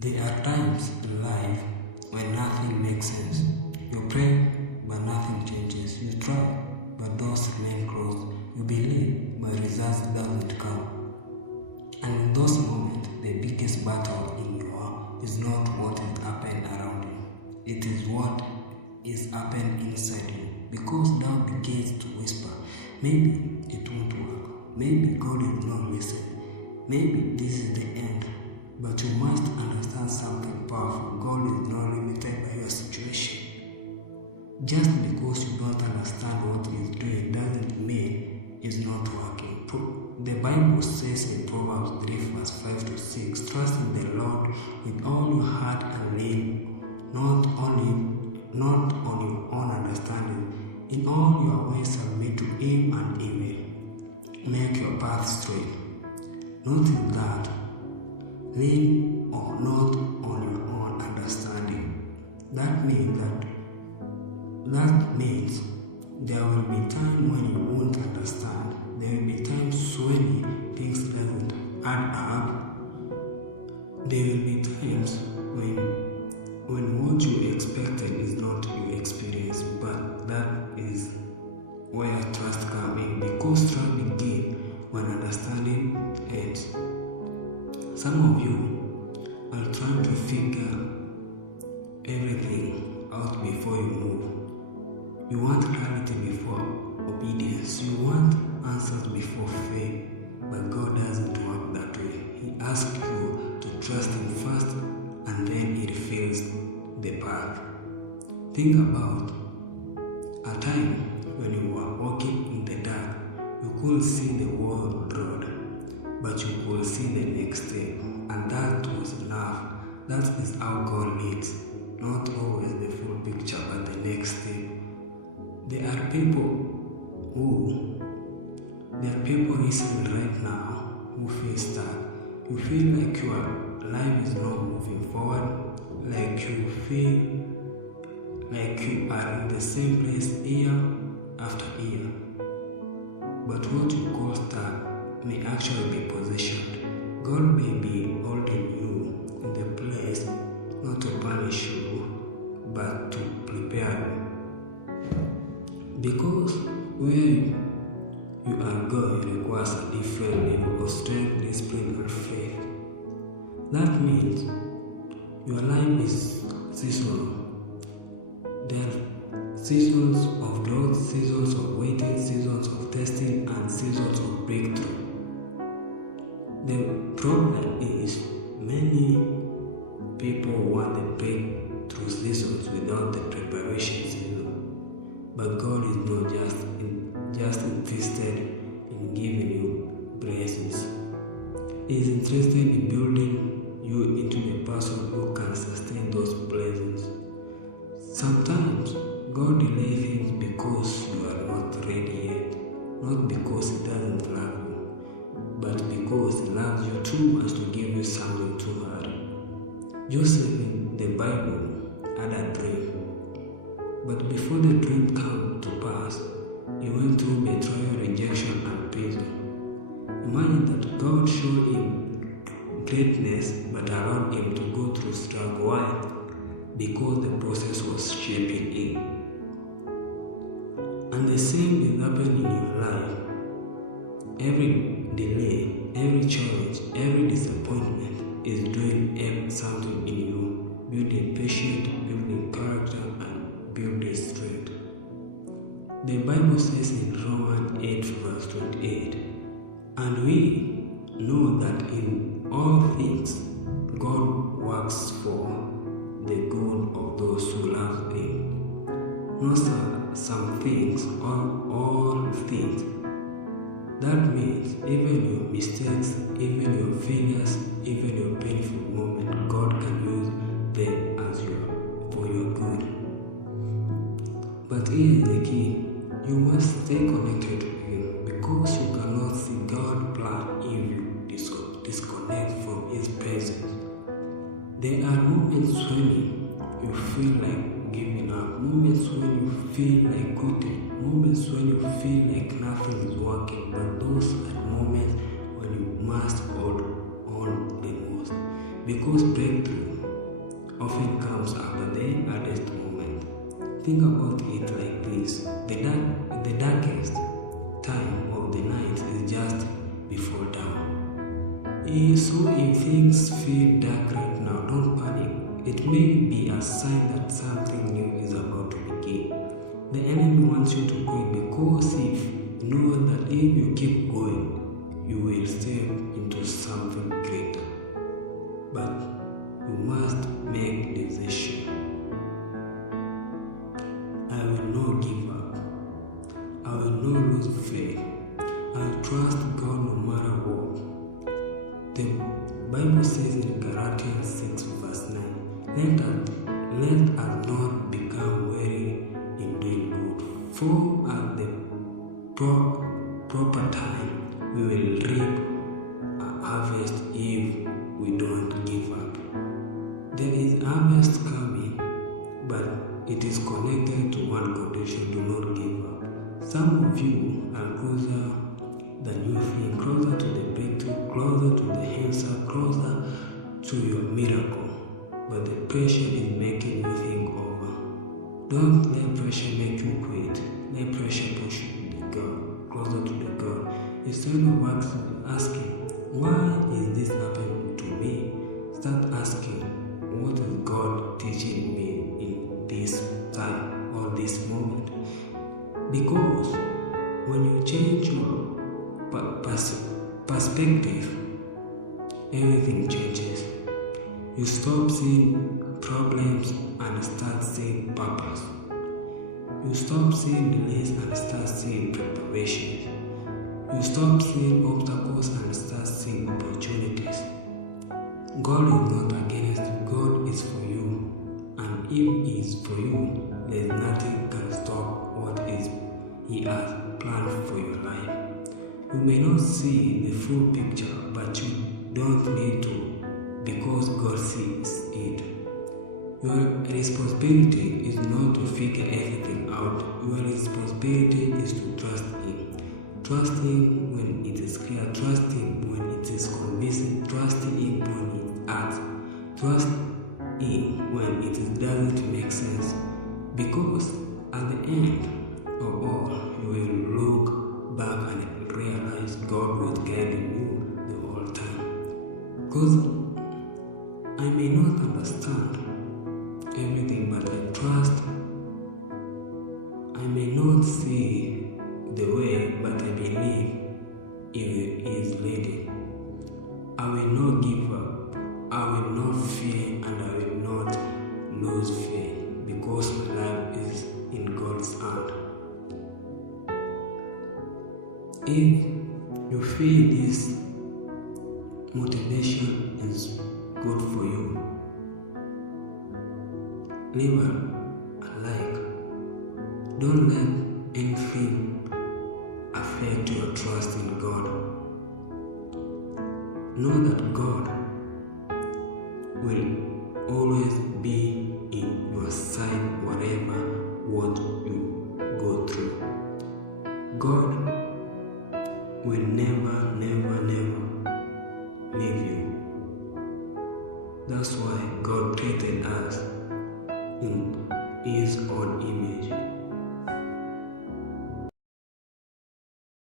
There are times in life when nothing makes sense. You pray, but nothing changes. You try, but doors remain closed. You believe, but results doesn't come. And in those moments, the biggest battle in your heart is not what is happening around you. It is what is happening inside you. Because doubt begins to whisper, maybe it won't work. Maybe God is not listening. Maybe this is the end. But you must understand something powerful. God is not limited by your situation. Just because you don't understand what He is doing doesn't mean it's not working. The Bible says in Proverbs 3 verse 5 to 6, trust in the Lord with all your heart and lean not on your own understanding. In all your ways submit to Him and He will make your path straight. Notice that lean or not on your own understanding. That means there will be times when you won't understand. There will be times when things doesn't add up. There will be times when what you expected is not your experience. But that is where trust comes in, because trust begins when understanding ends. Some of you are trying to figure everything out before you move. You want clarity before obedience. You want answers before faith. But God doesn't work that way. He asks you to trust Him first, and then He reveals the path. Think about a time when you were walking in the dark. You could see the world road, but you could see the next step, and that was enough. That is how God leads. Not always the full picture, but the next step. There are people listening right now who feel stuck. You feel like your life is not moving forward, like you feel like you are in the same place year after year. But what you call stuck may actually be positioned. God may be holding you in the place not to punish you, but to prepare you. Because where you are going requires a different level of strength, discipline, and faith. That means your life is seasonal. There are seasons of growth, seasons of waiting, seasons of testing, and seasons of breakthrough. The problem is many people want the breakthrough seasons without the preparation season. But God is not just interested in giving you blessings. He is interested in building you into the person who can sustain those blessings. Sometimes God delays things because you are not ready yet, not because He doesn't love you, but because He loves you too much to give you something too hard. Joseph in the Bible had a dream. But before the dream came to pass, he went through betrayal, rejection, and prison. Imagine that God showed him greatness but allowed him to go through struggle. Why? Because the process was shaping him. And the same is happening in your life. Every delay, every challenge, every disappointment is doing something in you, building patience, building character, and building strength. The Bible says in Romans 8 verse 28, and we know that in all things God works for the good of those who love Him. Not some things, all things. That means even your mistakes, even your failures, even your painful moments, God can use them as for your good. But here is the key. You must stay connected to Him, because you cannot see God's plan if you disconnect from His presence. There are moments when you feel like giving up, moments when you feel like quitting, moments when you feel like nothing is working, but those are moments when you must hold on the most. because breakthrough often comes after the hardest moment. Think about it like this: the darkest time of the night is just before dawn. So if things feel dark right now, don't panic. It may be a sign that something new is about to begin. The enemy wants you to quit because if you know that if you keep going, you will step into something greater. But you must make a decision. I will not give up. I will not lose faith. I will trust God no matter what. The Bible says in Galatians 6 verse 9, let us not become weary in doing good, for at the proper time we will reap a harvest if we don't give up. There is harvest coming, but it is connected to one condition: do not give up. Some of you are closer than you think, closer to the breakthrough, closer to the answer, closer to your miracle. But the pressure is making you think over. Don't let pressure make you quit. Let pressure push you to the God, closer to the God. Instead of asking, why is this happening to me? Start asking, what is God teaching me in this time or this moment? Because when you change your perspective, everything changes. You stop seeing problems and start seeing purpose. You stop seeing delays and start seeing preparation. You stop seeing obstacles and start seeing opportunities. God is not against you. God is for you. And if He is for you, there is nothing can stop what He has planned for your life. You may not see the full picture, but you don't need to, because God sees it. Your responsibility is not to figure everything out. Your responsibility is to trust Him. Trust Him when it is clear. Trust Him when it is convincing. Trust Him when He acts. Trust Him when it doesn't make sense. Because at the end of all, you will look back and realize God was guiding you the whole time. Because I may not understand everything, but I trust. I may not see the way, but I believe He is leading. I will not give up. I will not fear, and I will not lose faith, because my life is in God's hand. If you feel this motivation is good for you, leave a like. Don't let anything affect your trust in God. Know that God will always be in your side whatever what you go through. God will never leave you. That's why God created us in His own image.